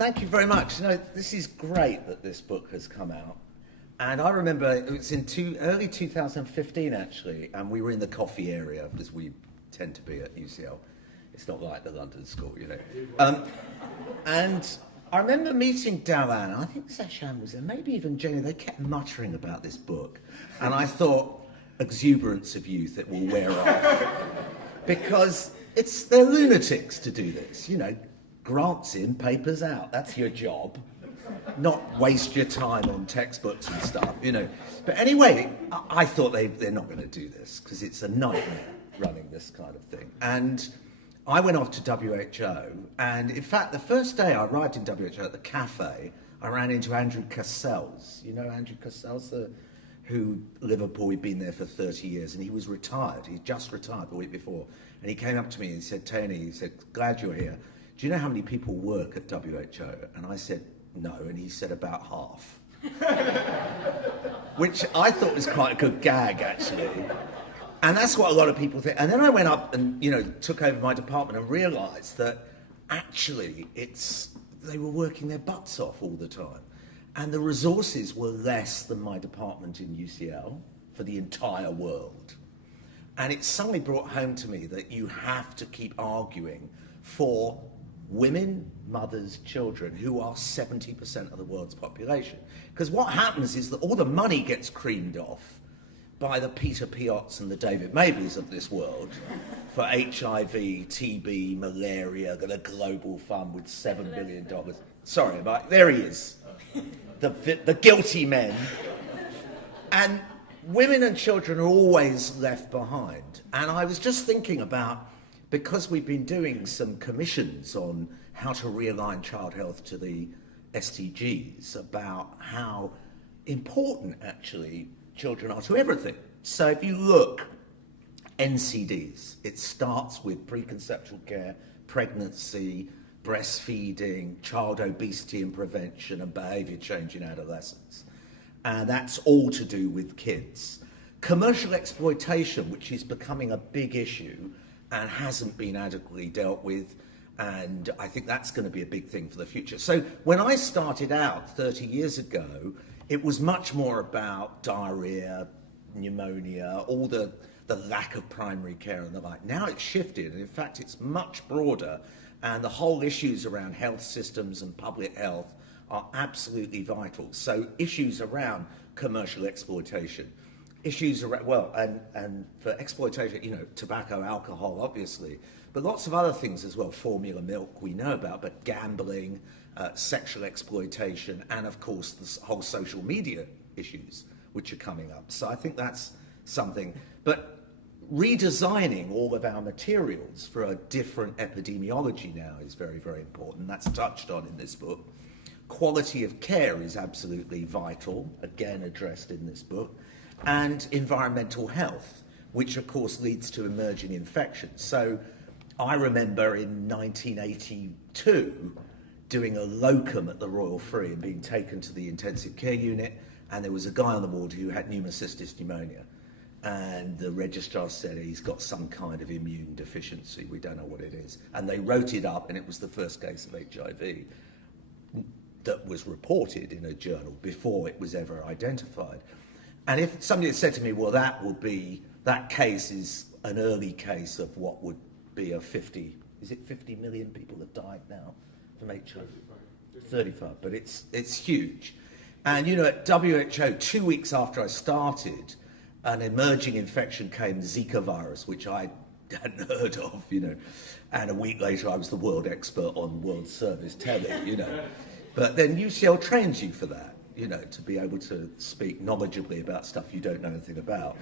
Thank you very much. You know, this is great that this book has come out. And I remember it was in early 2015, actually, and we were in the coffee area, as we tend to be at UCL. It's not like the London School, you know. And I remember meeting Darren, I think Sashan was there, maybe even Jenny. They kept muttering about this book. And I thought, exuberance of youth, it will wear off. Because they're lunatics to do this, you know. Grants in, papers out. That's your job. Not waste your time on textbooks and stuff, you know. But anyway, I thought they're not going to do this because it's a nightmare running this kind of thing. And I went off to WHO, and in fact, the first day I arrived in WHO at the cafe, I ran into Andrew Costello. You know Andrew Costello, who Liverpool, he'd been there for 30 years, and he was retired. He just retired the week before. And he came up to me and he said, Tony, he said, glad you're here. Do you know how many people work at WHO? And I said, no. And he said, about half. Which I thought was quite a good gag, actually. And that's what a lot of people think. And then I went up and, you know, took over my department and realised that actually they were working their butts off all the time. And the resources were less than my department in UCL for the entire world. And it suddenly brought home to me that you have to keep arguing for women, mothers, children, who are 70% of the world's population. Because what happens is that all the money gets creamed off by the Peter Piotts and the David Mableys of this world for HIV, TB, malaria, the global fund with $7 billion. Sorry, but there he is, the guilty men. And women and children are always left behind. And I was just thinking about, because we've been doing some commissions on how to realign child health to the SDGs, about how important actually children are to everything. So if you look, NCDs, it starts with preconceptual care, pregnancy, breastfeeding, child obesity and prevention, and behaviour change in adolescence. And that's all to do with kids. Commercial exploitation, which is becoming a big issue, and hasn't been adequately dealt with, and I think that's going to be a big thing for the future. So when I started out 30 years ago, it was much more about diarrhea, pneumonia, all the lack of primary care and the like. Now it's shifted, and in fact it's much broader, and the whole issues around health systems and public health are absolutely vital. So issues around commercial exploitation, issues around, well, and for exploitation, you know, tobacco, alcohol, obviously, but lots of other things as well. Formula milk we know about, but gambling, sexual exploitation, and of course the whole social media issues which are coming up. So I think that's something. But redesigning all of our materials for a different epidemiology now is very, very important. That's touched on in this book. Quality of care is absolutely vital, again addressed in this book. And environmental health, which of course leads to emerging infections. So I remember in 1982 doing a locum at the Royal Free and being taken to the intensive care unit, and there was a guy on the ward who had pneumocystis pneumonia, and the registrar said he's got some kind of immune deficiency, we don't know what it is, and they wrote it up, and it was the first case of HIV that was reported in a journal before it was ever identified. And if somebody had said to me, well, that case is an early case of what would be a 50 million people that died now from HIV? 35, but it's huge. And you know, at WHO, 2 weeks after I started, an emerging infection came, Zika virus, which I hadn't heard of, you know. And a week later, I was the world expert on World Service telly, you know. But then UCL trains you for that, you know, to be able to speak knowledgeably about stuff you don't know anything about.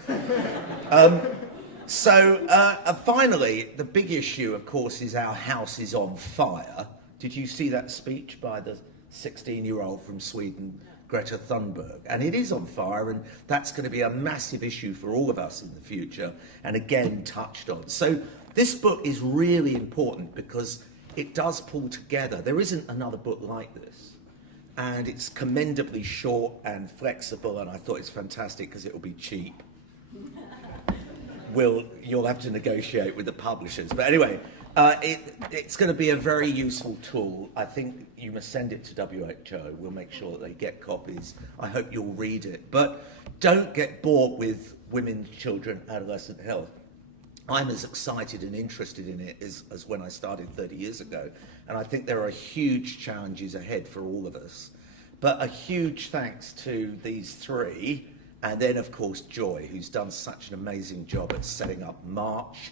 Finally, the big issue, of course, is our house is on fire. Did you see that speech by the 16-year-old from Sweden, Greta Thunberg? And it is on fire, and that's going to be a massive issue for all of us in the future, and again touched on. So this book is really important because it does pull together. There isn't another book like this. And it's commendably short and flexible, and I thought it's fantastic because it will be cheap. You'll have to negotiate with the publishers. But anyway, It's going to be a very useful tool. I think you must send it to WHO. We'll make sure that they get copies. I hope you'll read it. But don't get bored with women, children, adolescent health. I'm as excited and interested in it as when I started 30 years ago. And I think there are huge challenges ahead for all of us. But a huge thanks to these three, and then of course Joy, who's done such an amazing job at setting up March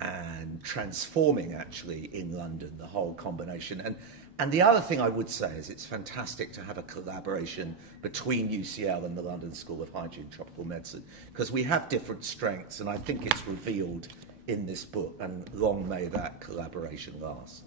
and transforming actually in London the whole combination. And the other thing I would say is it's fantastic to have a collaboration between UCL and the London School of Hygiene and Tropical Medicine, because we have different strengths, and I think it's revealed in this book, and long may that collaboration last.